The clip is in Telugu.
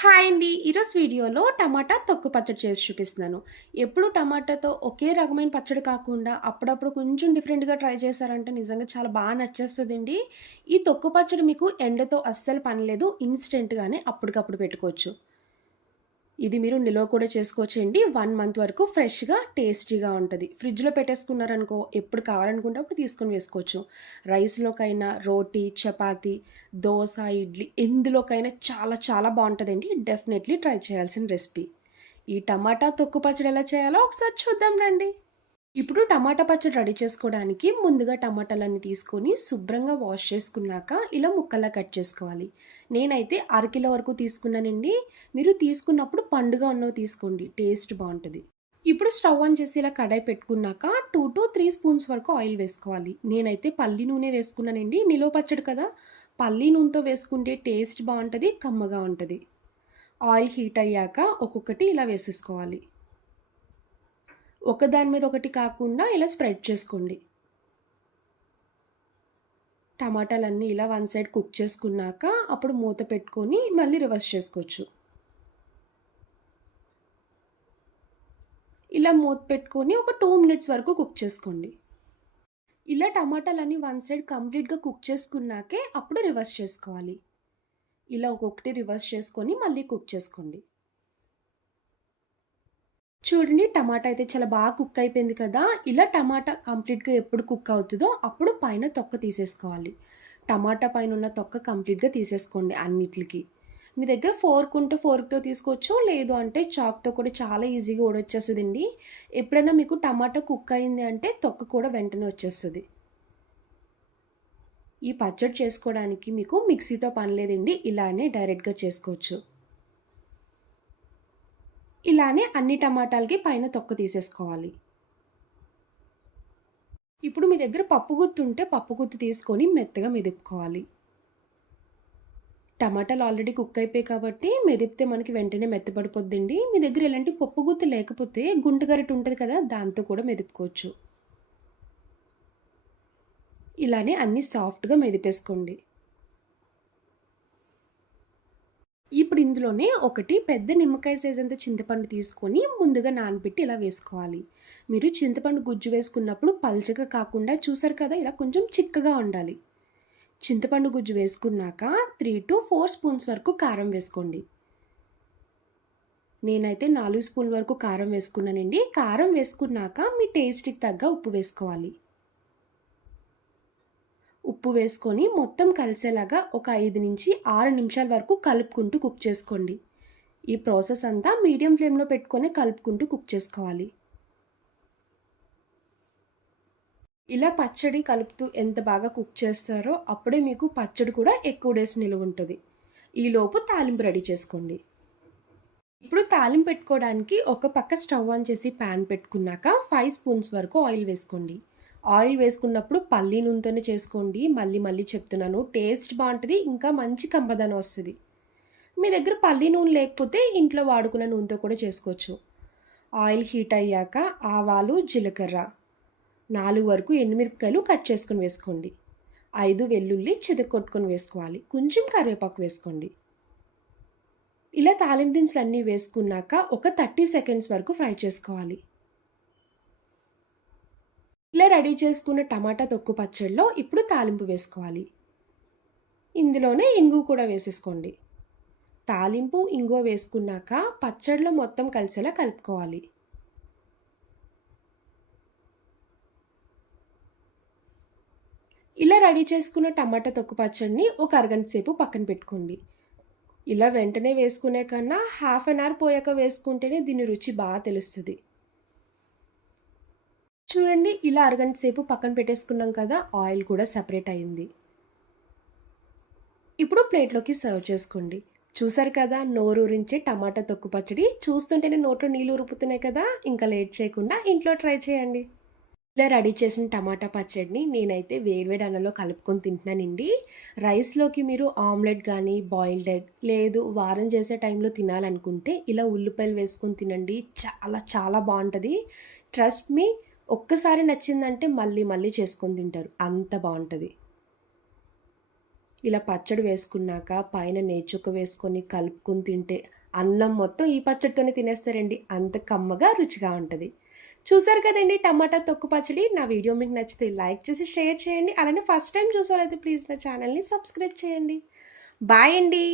హాయ్ అండి. ఈరోజు వీడియోలో టమాటా తొక్కు పచ్చడి చేసి చూపిస్తున్నాను. ఎప్పుడు టమాటాతో ఒకే రకమైన పచ్చడి కాకుండా అప్పుడప్పుడు కొంచెం డిఫరెంట్గా ట్రై చేశారంటే నిజంగా చాలా బాగా నచ్చేస్తుందండి. ఈ తొక్కు పచ్చడి మీకు ఎండతో అస్సలు పనిలేదు ఇన్స్టెంట్గానే అప్పటికప్పుడు పెట్టుకోవచ్చు. ఇది మీరు నిల్వ కూడా చేసుకోవచ్చండి. వన్ మంత్ వరకు ఫ్రెష్గా టేస్టీగా ఉంటుంది. ఫ్రిడ్జ్లో పెట్టేసుకున్నారనుకో ఎప్పుడు కావాలనుకుంటే అప్పుడు తీసుకొని వేసుకోవచ్చు. రైస్లోకైనా రోటీ చపాతి దోశ ఇడ్లీ ఎందులోకైనా చాలా చాలా బాగుంటుందండి. డెఫినెట్లీ ట్రై చేయాల్సిన రెసిపీ. ఈ టమాటా తొక్కు పచ్చడి ఎలా చేయాలో ఒకసారి చూద్దాం రండి. ఇప్పుడు టమాటా పచ్చడి రెడీ చేసుకోవడానికి ముందుగా టమాటాలన్నీ తీసుకొని శుభ్రంగా వాష్ చేసుకున్నాక ఇలా ముక్కల్లా కట్ చేసుకోవాలి. నేనైతే అరకిలో వరకు తీసుకున్నానండి. మీరు తీసుకున్నప్పుడు పండుగ ఉన్నవి తీసుకోండి. టేస్ట్ బాగుంటుంది. ఇప్పుడు స్టవ్ ఆన్ చేసి ఇలా కడాయి పెట్టుకున్నాక టూ టు త్రీ స్పూన్స్ వరకు ఆయిల్ వేసుకోవాలి. నేనైతే పల్లి నూనె వేసుకున్నానండి. నిలువ పచ్చడి కదా. పల్లి నూనెతో వేసుకుంటే టేస్ట్ బాగుంటుంది కమ్మగా ఉంటుంది. ఆయిల్ హీట్ అయ్యాక ఒక్కొక్కటి ఇలా వేసేసుకోవాలి. ఒకదాని మీద ఒకటి కాకుండా ఇలా స్ప్రెడ్ చేసుకోండి. టమాటాలన్నీ ఇలా వన్ సైడ్ కుక్ చేసుకున్నాక అప్పుడు మూత పెట్టుకొని మళ్ళీ రివర్స్ చేసుకోవచ్చు. ఇలా మూత పెట్టుకొని ఒక టూ మినిట్స్ వరకు కుక్ చేసుకోండి. ఇలా టమాటాలన్నీ వన్ సైడ్ కంప్లీట్గా కుక్ చేసుకున్నాకే అప్పుడు రివర్స్ చేసుకోవాలి. ఇలా ఒక్కొక్కటి రివర్స్ చేసుకొని మళ్ళీ కుక్ చేసుకోండి. చూడండి టమాటా అయితే చాలా బాగా కుక్ అయిపోయింది కదా. ఇలా టమాటా కంప్లీట్గా ఎప్పుడు కుక్ అవుతుందో అప్పుడు పైన తొక్క తీసేసుకోవాలి. టమాటా పైన ఉన్న తొక్క కంప్లీట్గా తీసేసుకోండి అన్నిటికి. మీ దగ్గర ఫోర్క్ ఉంటే ఫోర్క్తో తీసుకోవచ్చు లేదు అంటే చాక్తో కూడా చాలా ఈజీగా ఊడొచ్చేస్తుందండి. ఎప్పుడైనా మీకు టమాటా కుక్ అయింది అంటే తొక్క కూడా వెంటనే వచ్చేస్తుంది. ఈ పచ్చడి చేసుకోవడానికి మీకు మిక్సీతో పని లేదండి ఇలానే డైరెక్ట్గా చేసుకోవచ్చు. ఇలానే అన్ని టమాటాలకి పైన తొక్క తీసేసుకోవాలి. ఇప్పుడు మీ దగ్గర పప్పు గుత్తు ఉంటే పప్పు గుత్తు తీసుకొని మెత్తగా మెదుపుకోవాలి. టమాటాలు ఆల్రెడీ కుక్ అయిపోయి కాబట్టి మెదిపితే మనకి వెంటనే మెత్తపడిపోద్దండి మీ దగ్గర ఇలాంటి పప్పు గుత్తు లేకపోతే గుంట గరిట ఉంటుంది కదా దాంతో కూడా మెదుపుకోవచ్చు. ఇలానే అన్నీ సాఫ్ట్గా మెదిపేసుకోండి. ఇప్పుడు ఇందులోనే ఒకటి పెద్ద నిమ్మకాయ సైజ్ అంత చింతపండు తీసుకొని ముందుగా నానబెట్టి ఇలా వేసుకోవాలి. మీరు చింతపండు గుజ్జు వేసుకున్నప్పుడు పల్చగా కాకుండా చూసారు కదా ఇలా కొంచెం చిక్కగా ఉండాలి. చింతపండు గుజ్జు వేసుకున్నాక త్రీ టు ఫోర్ స్పూన్స్ వరకు కారం వేసుకోండి. నేనైతే నాలుగు స్పూన్ వరకు కారం వేసుకున్నానండి. కారం వేసుకున్నాక మీ టేస్ట్కి తగ్గ ఉప్పు వేసుకోవాలి. ఉప్పు వేసుకొని మొత్తం కలిసేలాగా ఒక ఐదు నుంచి ఆరు నిమిషాల వరకు కలుపుకుంటూ కుక్ చేసుకోండి. ఈ ప్రాసెస్ అంతా మీడియం ఫ్లేమ్లో పెట్టుకొని కలుపుకుంటూ కుక్ చేసుకోవాలి. ఇలా పచ్చడి కలుపుతూ ఎంత బాగా కుక్ చేస్తారో అప్పుడే మీకు పచ్చడి కూడా ఎక్కువ డేస్ నిలువ ఉంటుంది. ఈలోపు తాలింపు రెడీ చేసుకోండి. ఇప్పుడు తాలింపు పెట్టుకోవడానికి ఒక పక్క స్టవ్ ఆన్ చేసి ప్యాన్ పెట్టుకున్నాక ఫైవ్ స్పూన్స్ వరకు ఆయిల్ వేసుకోండి. ఆయిల్ వేసుకున్నప్పుడు పల్లి నూనెతోనే చేసుకోండి. మళ్ళీ మళ్ళీ చెప్తున్నాను. టేస్ట్ బాగుంటుంది ఇంకా మంచి కంపదనం వస్తుంది. మీ దగ్గర పల్లి నూనె లేకపోతే ఇంట్లో వాడుకున్న నూనెతో కూడా చేసుకోవచ్చు. ఆయిల్ హీట్ అయ్యాక ఆవాలు జీలకర్ర నాలుగు వరకు ఎండుమిరపకాయలు కట్ చేసుకొని వేసుకోండి. ఐదు వెల్లుల్లి చితకొట్టుకొని వేసుకోవాలి. కొంచెం కరివేపాకు వేసుకోండి. ఇలా తాలింపు దినుసులు అన్నీ వేసుకున్నాక ఒక థర్టీ సెకండ్స్ వరకు ఫ్రై చేసుకోవాలి. ఇలా రెడీ చేసుకున్న టమాటా తొక్కు పచ్చడిలో ఇప్పుడు తాలింపు వేసుకోవాలి. ఇందులోనే ఇంగు కూడా వేసేసుకోండి. తాలింపు ఇంగువ వేసుకున్నాక పచ్చడిలో మొత్తం కలిసేలా కలుపుకోవాలి. ఇలా రెడీ చేసుకున్న టమాటా తొక్కు పచ్చడిని ఒక అరగంట సేపు పక్కన పెట్టుకోండి. ఇలా వెంటనే వేసుకునే కన్నా హాఫ్ అన్ అవర్ పోయాక వేసుకుంటేనే దీని రుచి బాగా తెలుస్తుంది. చూడండి ఇలా అరగంట సేపు పక్కన పెట్టేసుకున్నాం కదా ఆయిల్ కూడా సపరేట్ అయింది. ఇప్పుడు ప్లేట్లోకి సర్వ్ చేసుకోండి. చూసారు కదా నోరూరించే టమాటా తొక్కు పచ్చడి. చూస్తుంటేనే నోట్లో నీళ్ళు ఉరుపుతున్నాయి కదా ఇంకా లేట్ చేయకుండా ఇంట్లో ట్రై చేయండి. ఇలా రెడీ చేసిన టమాటా పచ్చడిని నేనైతే వేడివేడి అన్నంలో కలుపుకొని తింటున్నానండి. రైస్లోకి మీరు ఆమ్లెట్ కానీ బాయిల్డ్ ఎగ్ లేదు వారం చేసే టైంలో తినాలనుకుంటే ఇలా ఉల్లిపాయలు వేసుకొని తినండి. చాలా చాలా బాగుంటుంది. ట్రస్ట్ మీ ఒక్కసారి నచ్చిందంటే మళ్ళీ మళ్ళీ చేసుకొని తింటారు. అంత బాగుంటుంది. ఇలా పచ్చడి వేసుకున్నాక పైన నేచుక్క వేసుకొని కలుపుకొని తింటే అన్నం మొత్తం ఈ పచ్చడితోనే తినేస్తారండి. అంత కమ్మగా రుచిగా ఉంటుంది. చూసారు కదండి టమాటా తొక్కు పచ్చడి? నా వీడియో మీకు నచ్చితే లైక్ చేసి షేర్ చేయండి. అలానే ఫస్ట్ టైం చూసేవాళ్ళైతే ప్లీజ్ నా ఛానల్ని సబ్స్క్రైబ్ చేయండి. బాయ్ అండి.